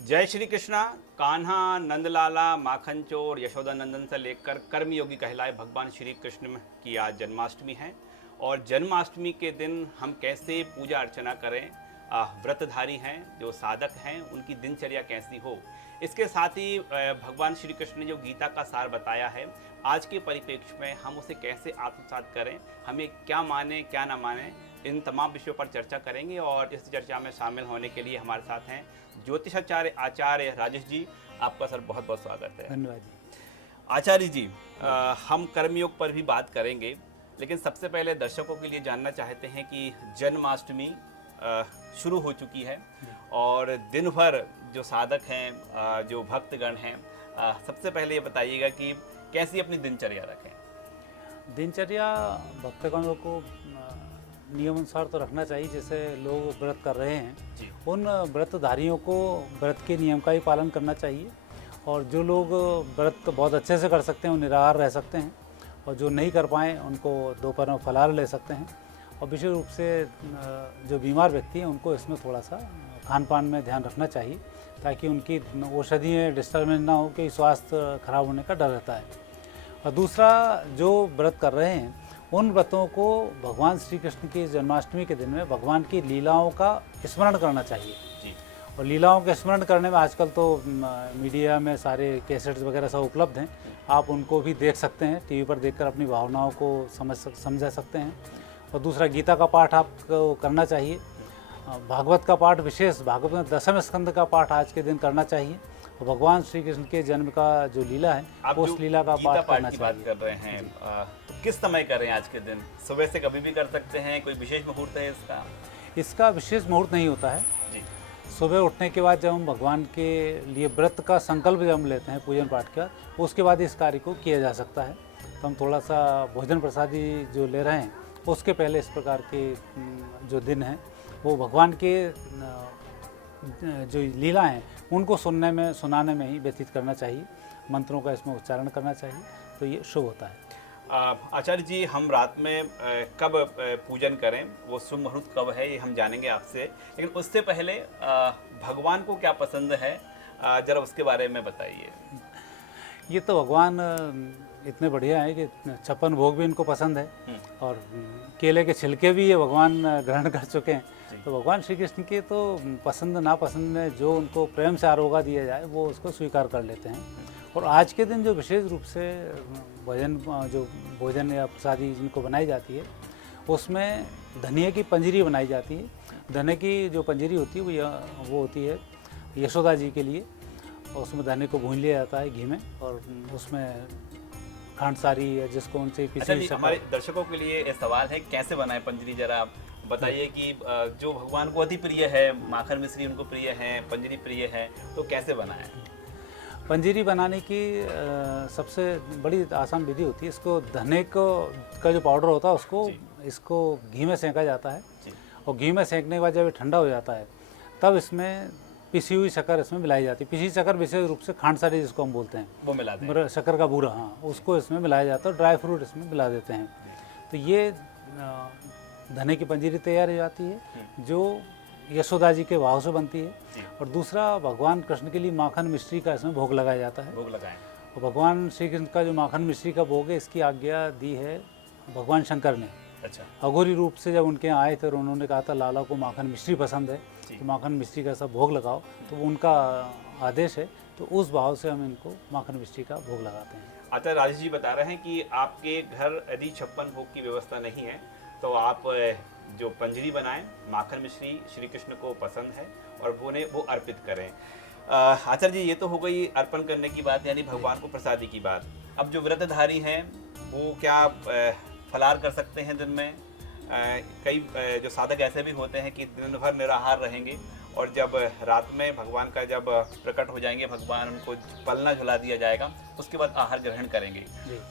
जय श्री कृष्णा। कान्हा नंदलाला माखन चोर यशोदा नंदन से लेकर कर्मयोगी कहलाए भगवान श्री कृष्ण की आज जन्माष्टमी है। और जन्माष्टमी के दिन हम कैसे पूजा अर्चना करें, व्रतधारी हैं जो साधक हैं उनकी दिनचर्या कैसी हो, इसके साथ ही भगवान श्री कृष्ण ने जो गीता का सार बताया है आज के परिप्रेक्ष्य में हम उसे कैसे आत्मसात करें, हमें क्या माने क्या ना माने, इन तमाम विषयों पर चर्चा करेंगे। और इस चर्चा में शामिल होने के लिए हमारे साथ हैं ज्योतिषाचार्य आचार्य राजेश जी। आपका सर बहुत बहुत स्वागत है। धन्यवाद जी। आचार्य जी, हम कर्मयोग पर भी बात करेंगे, लेकिन सबसे पहले दर्शकों के लिए जानना चाहते हैं कि जन्माष्टमी शुरू हो चुकी है और दिन भर जो साधक हैं, जो भक्तगण हैं, सबसे पहले ये बताइएगा कि कैसी अपनी दिनचर्या रखें। दिनचर्या भक्तगणों को नियम अनुसार तो रखना चाहिए। जैसे लोग व्रत कर रहे हैं जी। उन व्रतधारियों को व्रत के नियम का ही पालन करना चाहिए। और जो लोग व्रत बहुत अच्छे से कर सकते हैं वो निराहार रह सकते हैं, और जो नहीं कर पाएँ उनको दोपहर में फलाहार ले सकते हैं। और विशेष रूप से जो बीमार व्यक्ति हैं उनको इसमें थोड़ा सा खान पान में ध्यान रखना चाहिए, ताकि उनकी औषधि में डिस्टर्बेंस ना हो कि स्वास्थ्य खराब होने का डर रहता है। और दूसरा, जो व्रत कर रहे हैं उन व्रतों को भगवान श्री कृष्ण की जन्माष्टमी के दिन में भगवान की लीलाओं का स्मरण करना चाहिए जी। और लीलाओं के स्मरण करने में आजकल तो मीडिया में सारे कैसेट्स वगैरह सब उपलब्ध हैं, आप उनको भी देख सकते हैं। टीवी पर देखकर अपनी भावनाओं को समझा सकते हैं। और दूसरा, गीता का पाठ आपको करना चाहिए। भागवत का पाठ, विशेष भागवत में दशम स्कंद का पाठ आज के दिन करना चाहिए। और भगवान श्री कृष्ण के जन्म का जो लीला है उस लीला का पाठ करना चाहिए। बात कर रहे हैं, तो किस समय करें आज के दिन? सुबह से कभी भी कर सकते हैं? कोई विशेष मुहूर्त है इसका? इसका विशेष मुहूर्त नहीं होता है जी। सुबह उठने के बाद जब हम भगवान के लिए व्रत का संकल्प जब हम लेते हैं पूजन पाठ का, उसके बाद इस कार्य को किया जा सकता है। तो हम थोड़ा सा भोजन प्रसादी जो ले रहे हैं उसके पहले इस प्रकार के जो दिन हैं वो भगवान के जो लीला हैं उनको सुनाने में ही व्यतीत करना चाहिए। मंत्रों का इसमें उच्चारण करना चाहिए, तो ये शुभ होता है। आचार्य जी, हम रात में कब पूजन करें, वो शुभ मुहूर्त कब है, ये हम जानेंगे आपसे। लेकिन उससे पहले भगवान को क्या पसंद है, जरा उसके बारे में बताइए। ये तो भगवान इतने बढ़िया है कि 56 भोग भी इनको पसंद है, और केले के छिलके भी ये भगवान ग्रहण कर चुके हैं। तो भगवान श्री कृष्ण के तो पसंद नापसंद में जो उनको प्रेम से आरोगा दिया जाए वो उसको स्वीकार कर लेते हैं। और आज के दिन जो विशेष रूप से भोजन या प्रसादी जिनको बनाई जाती है उसमें धनिया की पंजीरी बनाई जाती है। धनिया की जो पंजीरी होती है वो होती है यशोदा जी के लिए, और उसमें धनिया को भून लिया जाता है घी में, और उसमें खांडसारी या जिसको उनसे पिसी। हमारे दर्शकों के लिए ये सवाल है, कैसे बनाए पंजीरी, जरा आप बताइए कि जो भगवान को अति प्रिय है, माखन मिश्री उनको प्रिय है, पंजीरी प्रिय है, तो कैसे बनाएं? पंजीरी बनाने की सबसे बड़ी आसान विधि होती है। इसको धने का जो पाउडर होता है उसको इसको घी में सेंका जाता है, और घी में सेंकने के बाद जब ये ठंडा हो जाता है तब इसमें पिसी हुई शक्कर इसमें मिलाई जाती है। पिसी शक्कर विशेष रूप से खांडसारी जिसको हम बोलते हैं, वो मिलाते हैं, शक्कर का बूरा, हाँ, उसको इसमें मिलाया जाता है। ड्राई फ्रूट इसमें मिला देते हैं, तो ये धने की पंजीरी तैयार हो जाती है जो यशोदा जी के भाव से बनती है। और दूसरा, भगवान कृष्ण के लिए माखन मिश्री का इसमें भोग लगाया जाता है। भोग लगाएं। और भगवान श्री कृष्ण का जो माखन मिश्री का भोग है इसकी आज्ञा दी है भगवान शंकर ने। अच्छा। अघोरी रूप से जब उनके यहाँ आए थे और उन्होंने कहा था लाला को माखन मिश्री पसंद है, तो माखन मिश्री का सब भोग लगाओ, तो वो उनका आदेश है। तो उस भाव से हम इनको माखन मिश्री का भोग लगाते हैं। आचार्य राजेश जी बता रहे हैं कि आपके घर यदि 56 भोग की व्यवस्था नहीं है तो आप जो पंजरी बनाएं, माखन मिश्री श्री कृष्ण को पसंद है और वो अर्पित करें। आचार्य जी, ये तो हो गई अर्पण करने की बात, यानी भगवान को प्रसादी की बात। अब जो व्रतधारी हैं वो क्या फलाहार कर सकते हैं दिन में? कई जो साधक ऐसे भी होते हैं कि दिन भर निराहार रहेंगे और जब रात में भगवान का जब प्रकट हो जाएंगे, भगवान उनको पलना झुला दिया जाएगा, उसके बाद आहार ग्रहण करेंगे।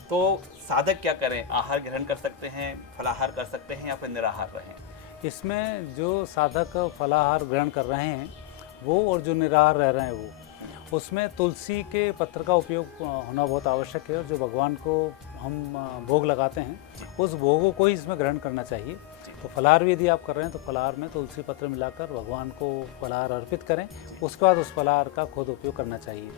तो साधक क्या करें? आहार ग्रहण कर सकते हैं, फलाहार कर सकते हैं, या फिर निराहार रहें? इसमें जो साधक फलाहार ग्रहण कर रहे हैं वो, और जो निराहार रह रहे हैं उसमें तुलसी के पत्र का उपयोग होना बहुत आवश्यक है, और जो भगवान को हम भोग लगाते हैं उस भोगों को ही इसमें ग्रहण करना चाहिए। तो फलाहार भी यदि आप कर रहे हैं तो फलाहार में तुलसी पत्र मिलाकर भगवान को फलाहार अर्पित करें, उसके बाद उस फलाहार का खुद उपयोग करना चाहिए।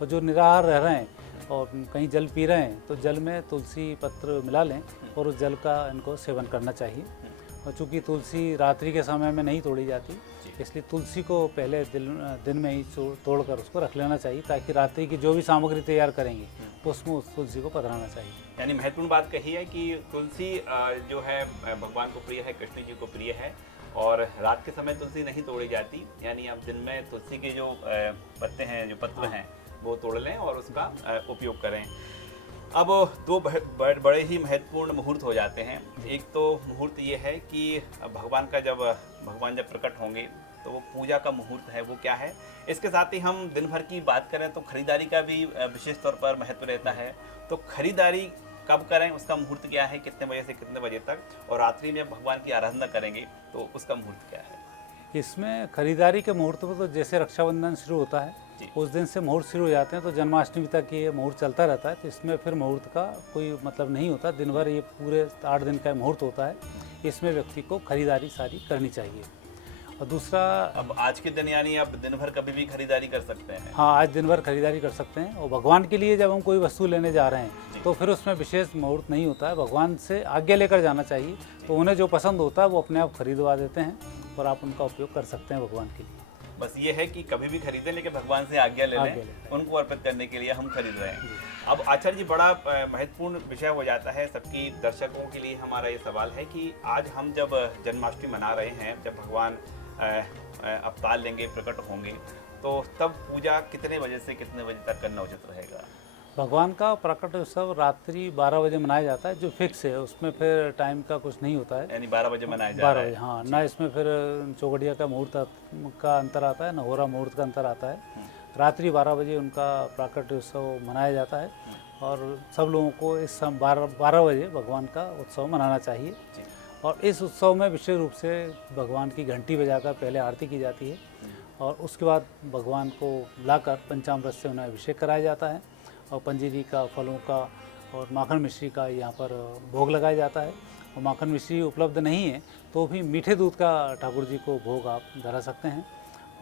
और जो निराहार रह रहे हैं और कहीं जल पी रहे हैं तो जल में तुलसी पत्र मिला लें और उस जल का इनको सेवन करना चाहिए। और चूँकि तुलसी रात्रि के समय में नहीं तोड़ी जाती, इसलिए तुलसी को पहले दिन में ही तोड़कर उसको रख लेना चाहिए, ताकि रात्रि की जो भी सामग्री तैयार करेंगे उसमें उस तुलसी को पधराना चाहिए। यानी महत्वपूर्ण बात कही है कि तुलसी जो है भगवान को प्रिय है, कृष्ण जी को प्रिय है, और रात के समय तुलसी नहीं तोड़ी जाती। यानी आप दिन में तुलसी के जो पत्ते हैं, जो पत्र हैं, वो तोड़ लें और उसका उपयोग करें। अब दो बड़े ही महत्वपूर्ण मुहूर्त हो जाते हैं। एक तो मुहूर्त ये है कि भगवान जब प्रकट होंगे तो वो पूजा का मुहूर्त है, वो क्या है। इसके साथ ही हम दिन भर की बात करें तो खरीदारी का भी विशेष तौर पर महत्व रहता है। तो खरीदारी कब करें, उसका मुहूर्त क्या है, कितने बजे से कितने बजे तक, और रात्रि में भगवान की आराधना करेंगे तो उसका मुहूर्त क्या है। इसमें खरीदारी के मुहूर्त में तो जैसे रक्षाबंधन शुरू होता है उस दिन से मुहूर्त शुरू हो जाते हैं, तो जन्माष्टमी तक ये मुहूर्त चलता रहता है। तो इसमें फिर मुहूर्त का कोई मतलब नहीं होता, दिन भर ये पूरे 8 दिन का मुहूर्त होता है। इसमें व्यक्ति को खरीदारी सारी करनी चाहिए। और दूसरा, अब आज के दिन यानी आप दिन भर कभी भी खरीदारी कर सकते हैं। हाँ, आज दिन भर खरीदारी कर सकते हैं। और भगवान के लिए जब हम कोई वस्तु लेने जा रहे हैं तो फिर उसमें विशेष मुहूर्त नहीं होता है, भगवान से आज्ञा लेकर जाना चाहिए। तो उन्हें जो पसंद होता है वो अपने आप खरीदवा देते हैं और आप उनका उपयोग कर सकते हैं भगवान के लिए। बस ये है कि कभी भी खरीदें लेकिन भगवान से आज्ञा ले लें, उनको अर्पित करने के लिए हम खरीद रहे हैं। अब आचार्य जी, बड़ा महत्वपूर्ण विषय हो जाता है सबकी दर्शकों के लिए हमारा ये सवाल है कि आज हम जब जन्माष्टमी मना रहे हैं, जब भगवान अवतार लेंगे, प्रकट होंगे, तो तब पूजा कितने बजे से कितने बजे तक करना उचित रहेगा। भगवान का प्रकट उत्सव रात्रि 12 बजे मनाया जाता है, जो फिक्स है, उसमें फिर टाइम का कुछ नहीं होता है। यानी 12 बजे मनाया जाता है। 12 बजे, हाँ। ना इसमें फिर चौगड़िया का मुहूर्त का अंतर आता है, ना होरा मुहूर्त का अंतर आता है। रात्रि 12 बजे उनका प्राकट उत्सव मनाया जाता है और सब लोगों को इस 12 बजे भगवान का उत्सव मनाना चाहिए। और इस उत्सव में विशेष रूप से भगवान की घंटी बजाकर पहले आरती की जाती है और उसके बाद भगवान को लाकर पंचामृत से उन्हें अभिषेक कराया जाता है और पंजीरी का, फलों का और माखन मिश्री का यहाँ पर भोग लगाया जाता है। और माखन मिश्री उपलब्ध नहीं है तो भी मीठे दूध का ठाकुर जी को भोग आप धरा सकते हैं।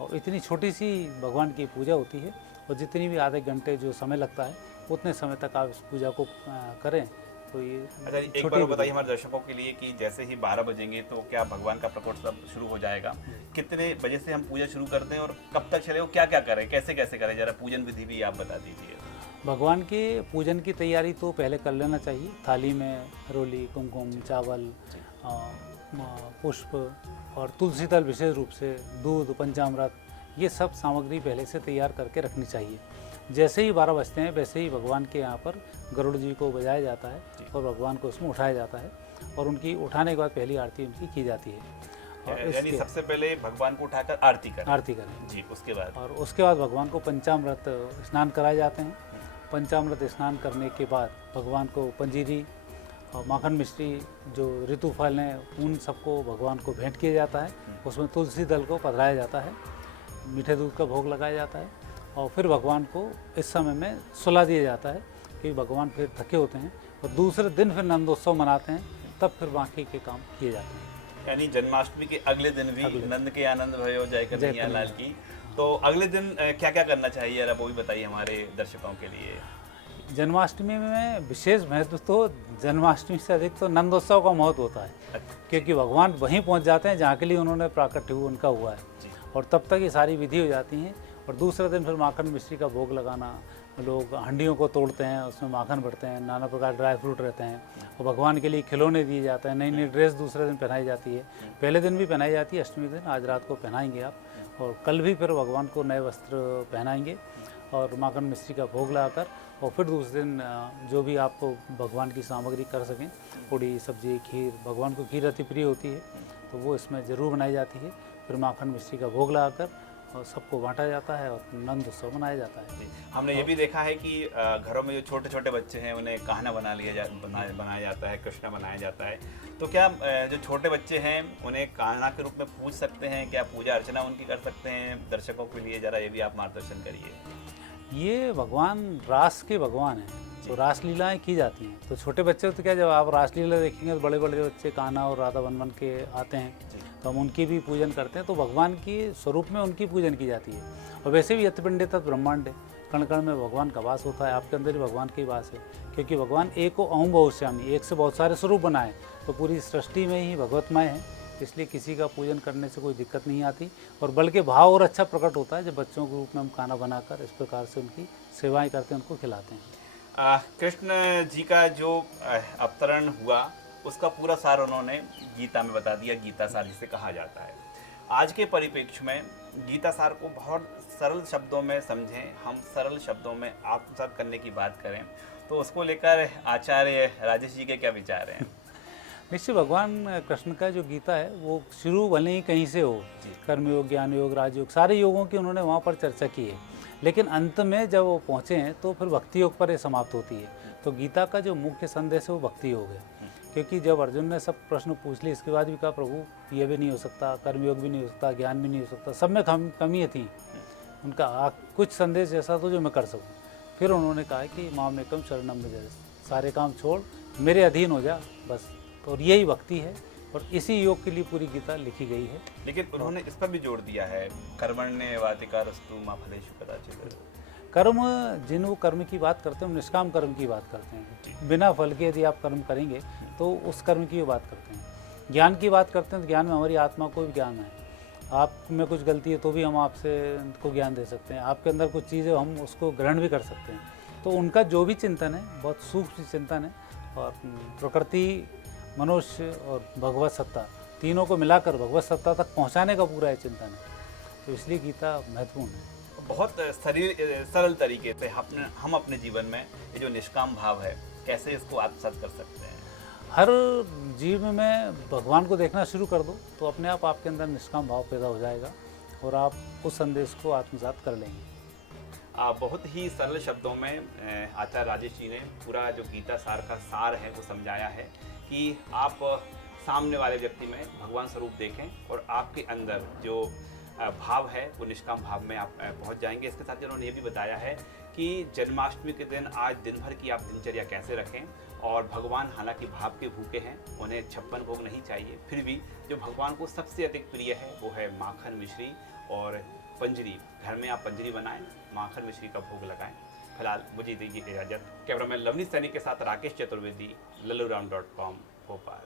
और इतनी छोटी सी भगवान की पूजा होती है और जितनी भी आधे घंटे जो समय लगता है उतने समय तक आप इस पूजा को करें। तो ये अच्छा, एक बार बताइए हमारे दर्शकों के लिए कि जैसे ही 12 बजेंगे तो क्या भगवान का प्रकोत्सव शुरू हो जाएगा, कितने बजे से हम पूजा शुरू करते हैं और कब तक चले, क्या क्या करें, कैसे कैसे करें, जरा पूजन विधि भी आप बता दीजिए। भगवान के पूजन की तैयारी तो पहले कर लेना चाहिए। थाली में रोली, कुमकुम, चावल, पुष्प और तुलसी दल, विशेष रूप से दूध, पंचामृत, ये सब सामग्री पहले से तैयार करके रखनी चाहिए। जैसे ही 12 बजते हैं वैसे ही भगवान के यहाँ पर गरुड़ जी को बजाया जाता है और भगवान को उसमें उठाया जाता है और उनकी उठाने के बाद पहली आरती उनकी की जाती है। और यानी सबसे पहले भगवान को उठाकर आरती करें जी। उसके बाद भगवान को पंचामृत स्नान कराए जाते हैं। पंचामृत स्नान करने के बाद भगवान को पंजीरी और माखन मिश्री, जो ऋतु फल हैं, उन सबको भगवान को भेंट किया जाता है। उसमें तुलसी दल को पधराया जाता है, मीठे दूध का भोग लगाया जाता है और फिर भगवान को इस समय में सुला दिया जाता है कि भगवान फिर थके होते हैं और दूसरे दिन फिर नंदोत्सव मनाते हैं, तब फिर बाकी के काम किए जाते हैं। यानी जन्माष्टमी के अगले दिन भी नंद के आनंद भयो जय कन्हैया लाल की। तो अगले दिन क्या क्या करना चाहिए, जरा वो भी बताइए हमारे दर्शकों के लिए। जन्माष्टमी में विशेष महत्व तो जन्माष्टमी से अधिक तो नंदोत्सव का महत्व होता है, क्योंकि भगवान वहीं पहुंच जाते हैं जहाँ के लिए उन्होंने प्राकट्य उनका हुआ है और तब तक ये सारी विधि हो जाती हैं। और दूसरे दिन फिर माखन मिश्री का भोग लगाना, लोग हंडियों को तोड़ते हैं, उसमें माखन भरते हैं, नाना प्रकार ड्राई फ्रूट रहते हैं और भगवान के लिए खिलौने दिए जाते हैं। नई नई ड्रेस दूसरे दिन पहनाई जाती है, पहले दिन भी पहनाई जाती है, अष्टमी दिन, आज रात को पहनाएंगे आप, और कल भी फिर भगवान को नए वस्त्र पहनाएंगे और माखन मिश्री का भोग लगाकर, और फिर दूसरे दिन जो भी आपको भगवान की सामग्री कर सकें, पूड़ी, सब्जी, खीर, भगवान को खीर अति प्रिय होती है तो वो इसमें ज़रूर बनाई जाती है। फिर माखन मिश्री का भोग लगाकर और सबको बांटा जाता है और नंद उत्सव मनाया जाता है। हमने ये भी देखा है कि घरों में जो छोटे छोटे बच्चे हैं उन्हें कहना बनाया जाता है, कृष्णा बनाया जाता है। तो क्या जो छोटे बच्चे हैं उन्हें कहना के रूप में पूज सकते हैं, क्या पूजा अर्चना उनकी कर सकते हैं? दर्शकों के लिए जरा ये भी आप मार्गदर्शन करिए। ये भगवान रास के भगवान हैं, तो रास लीलाएँ की जाती हैं। तो छोटे बच्चे तो क्या, जब आप रास लीला देखेंगे तो बड़े बड़े बच्चे कान्हा और राधा बन के आते हैं, तो हम उनकी भी पूजन करते हैं। तो भगवान की स्वरूप में उनकी पूजन की जाती है। और वैसे भी यत्पिंडे तत् ब्रह्मांड है, कण कण में भगवान का वास होता है। आपके अंदर ही भगवान की वास है, क्योंकि भगवान एक को अहम बहुश्यामी, एक से बहुत सारे स्वरूप बनाए, तो पूरी सृष्टि में ही भगवतमय है। इसलिए किसी का पूजन करने से कोई दिक्कत नहीं आती, और बल्कि भाव और अच्छा प्रकट होता है जब बच्चों के रूप में हम खाना बनाकर इस प्रकार से उनकी सेवाएं करते हैं, उनको खिलाते हैं। कृष्ण जी का जो अवतरण हुआ उसका पूरा सार उन्होंने गीता में बता दिया, गीता सार जिसे कहा जाता है। आज के परिप्रेक्ष्य में गीता सार को बहुत सरल शब्दों में समझें, हम सरल शब्दों में आत्मसात करने की बात करें, तो उसको लेकर आचार्य राजेश जी के क्या विचार हैं? निश्चय भगवान कृष्ण का जो गीता है वो शुरू भले ही कहीं से हो, कर्मयोग, ज्ञान योग, राजयोग, सारे योगों की उन्होंने वहाँ पर चर्चा की है, लेकिन अंत में जब वो पहुँचे हैं तो फिर भक्ति योग पर ये समाप्त होती है। तो गीता का जो मुख्य संदेश है वो भक्ति योग है, क्योंकि जब अर्जुन ने सब प्रश्न पूछ लिए इसके बाद भी कहा प्रभु ये भी नहीं हो सकता, कर्मयोग भी नहीं हो सकता, ज्ञान भी नहीं हो सकता, सब में कमियाँ थी। उनका कुछ संदेश ऐसा तो जो मैं कर सकूँ। फिर उन्होंने कहा कि माम एकम शरणम व्रज, सारे काम छोड़ मेरे अधीन हो जा बस। और यही भक्ति है, और इसी योग के लिए पूरी गीता लिखी गई है। लेकिन उन्होंने इस पर भी जोर दिया है, कर्मण्येवाधिकारस्तु मा फलेषु कदाचित्। कर्म, जिन वो कर्म की बात करते हैं हम निष्काम कर्म की बात करते हैं, बिना फल के यदि आप कर्म करेंगे तो उस कर्म की बात करते हैं। ज्ञान की बात करते हैं तो ज्ञान में हमारी आत्मा को भी ज्ञान है। आप में कुछ गलती है तो भी हम आपसे को ज्ञान दे सकते हैं, आपके अंदर कुछ चीज़ है हम उसको ग्रहण भी कर सकते हैं। तो उनका जो भी चिंतन है बहुत सूक्ष्म चिंतन है, और प्रकृति, मनुष्य और भगवत सत्ता, तीनों को मिलाकर भगवत सत्ता तक पहुंचाने का पूरा चिंतन है। तो इसलिए गीता महत्वपूर्ण है। बहुत सरल तरीके से हम अपने जीवन में ये जो निष्काम भाव है कैसे इसको आत्मसात कर सकते हैं? हर जीव में भगवान को देखना शुरू कर दो तो अपने आप आपके अंदर निष्काम भाव पैदा हो जाएगा, और आप उस संदेश को आत्मसात कर लेंगे। बहुत ही सरल शब्दों में आचार्य राजेश जी ने पूरा जो गीता सार का सार है वो समझाया है कि आप सामने वाले व्यक्ति में भगवान स्वरूप देखें और आपके अंदर जो भाव है वो निष्काम भाव में आप पहुंच जाएंगे। इसके साथ ही उन्होंने ये भी बताया है कि जन्माष्टमी के दिन आज दिन भर की आप दिनचर्या कैसे रखें, और भगवान हालांकि भाव के भूखे हैं, उन्हें 56 भोग नहीं चाहिए, फिर भी जो भगवान को सबसे अधिक प्रिय है वो है माखन मिश्री और पंजरी। घर में आप पंजरी बनाएं, माखन मिश्री का भोग लगाएं। फिलहाल मुझे दीजिए इजाजत। कैमरामैन लवनी सैनी के साथ राकेश चतुर्वेदी, lalluram.com, भोपाल।